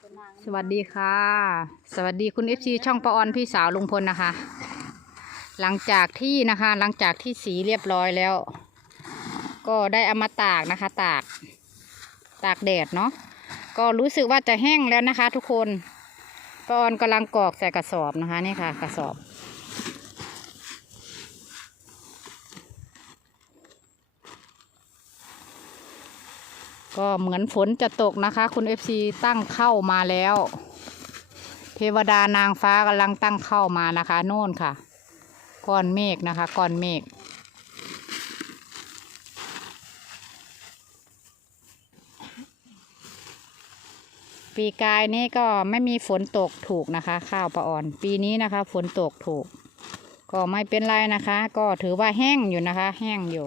เป็นนางสวัสดีค่ะ สวัสดีคุณเอฟซีช่องปะออนพี่สาวลุงพลนะคะ หลังจากที่นะคะ หลังจากที่สีเรียบร้อยแล้ว ก็ได้เอามาตากนะคะ ตากตากแดดเนาะก็รู้สึกว่าจะแห้งแล้วนะคะ ทุกคนปะออนกำลังกรอกใส่กระสอบนะคะนี่ค่ะ กระสอบ ก็เหมือนฝนจะตกนะคะ คุณเอฟซีตั้งเข้ามาแล้ว เทวดานางฟ้ากำลังตั้งเข้ามานะคะโน่นค่ะก้อนเมฆนะคะก้อนเมฆปีกายนี้ก็ไม่มีฝนตกถูกนะคะ ข้าวปลาอ่อน ปีนี้นะคะ ฝนตกถูก ก็ไม่เป็นไรนะคะ ก็ถือว่าแห้งอยู่นะคะ แห้งอยู่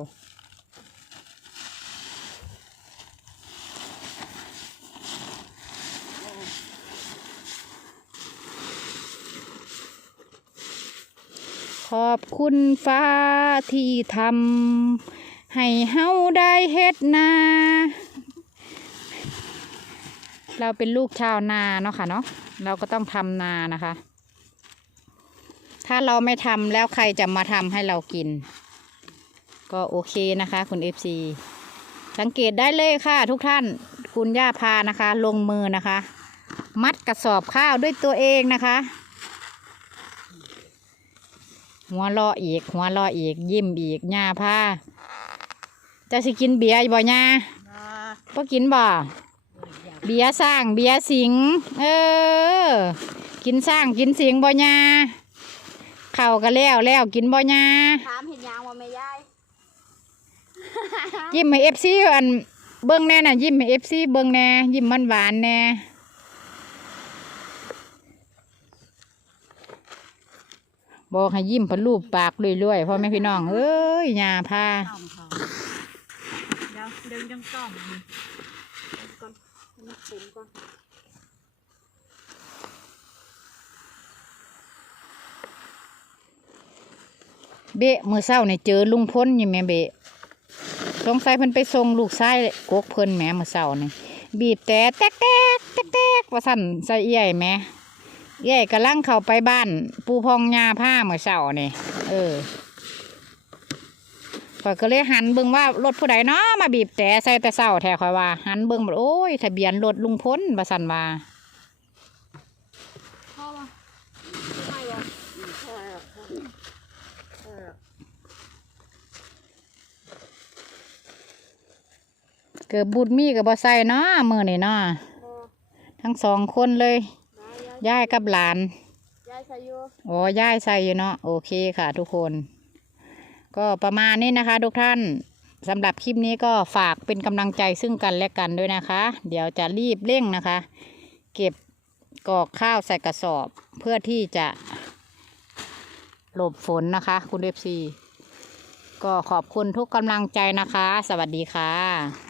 ขอบคุณฟ้าที่ทำให้เฮาได้เฮ็ดนา เราเป็นลูกชาวนาเนาะค่ะเนาะเราก็ต้องทำนานะคะ ถ้าเราไม่ทำแล้วใครจะมาทำให้เรากิน ก็โอเคนะคะคุณเอฟซีสังเกตได้เลยค่ะ ทุกท่านคุณย่าพานะคะ ลงมือนะคะ มัดกระสอบข้าวด้วยตัวเองนะคะ หัวเรออีก หัวเรออีก ยิ้มอีกหญ้าผ้าจะสิกินเบียร์อยู่บ่หญ้าบ่กินบ่เบียร์สร้างเบียร์สิง เออ กินสร้างกินสิงบ่หญ้าเข้าวก็แล้วแล้วกินบ่หญ้าถามเห็นยางว่าไม่ยายยิ้มให้เอฟซีอันเบิ่งแน่น่ะยิ้มให้เอฟซีเบิ่งแน่ยิ้มมันหวานๆแน่ บอกให้ยิ้มเพนรูปปากเรื่อยๆพ่อแม่พี่น้องเอ้ยหญ้าผ้าเดี๋ยวดึงจังต่อมมันก่อนให้มันเต็มก่อนเบะมือเศร้าเนี่ยเจอลุงพ้นอยู่แม่เบะสงสัยเพิ่นไปส่งลูกชายกกเพิ่นแหม่มือเศร้านี่บีบแต่แตกแตกแตกแตกว่าสั่นใส่เอี่ยแม่ เอี่ยกำลังเข้าไปบ้าน ปูพองยาผ้าเมือเศร้านี่เออข่อยก็เลยหันเบิ่งว่ารถผู้ใดเนาะมาบีบแต่ใส่แต่เศร้าแท้ข่อยว่า หันเบิ่งบ่โอ้ยทะเบียนรถลุงพ้นว่าสั่นว่าพ่อมาเกือบบุญมีกับบ่ใส่เนาะมือนี่เนาะทั้งสองคนเลย ยายกับหลาน ยายใส่อยู่โอ้ย่ายใส่อยู่เนาะโอเคค่ะทุกคน ก็ประมาณนี้นะคะ ทุกท่านสำหรับคลิปนี้ก็ฝากเป็นกำลังใจซึ่งกันและกันด้วยนะคะ เดี๋ยวจะรีบเร่งนะคะ เก็บกอกข้าวใส่กระสอบ เพื่อที่จะหลบฝนนะคะ คุณเอฟซีก็ขอบคุณทุกกำลังใจนะคะ สวัสดีค่ะ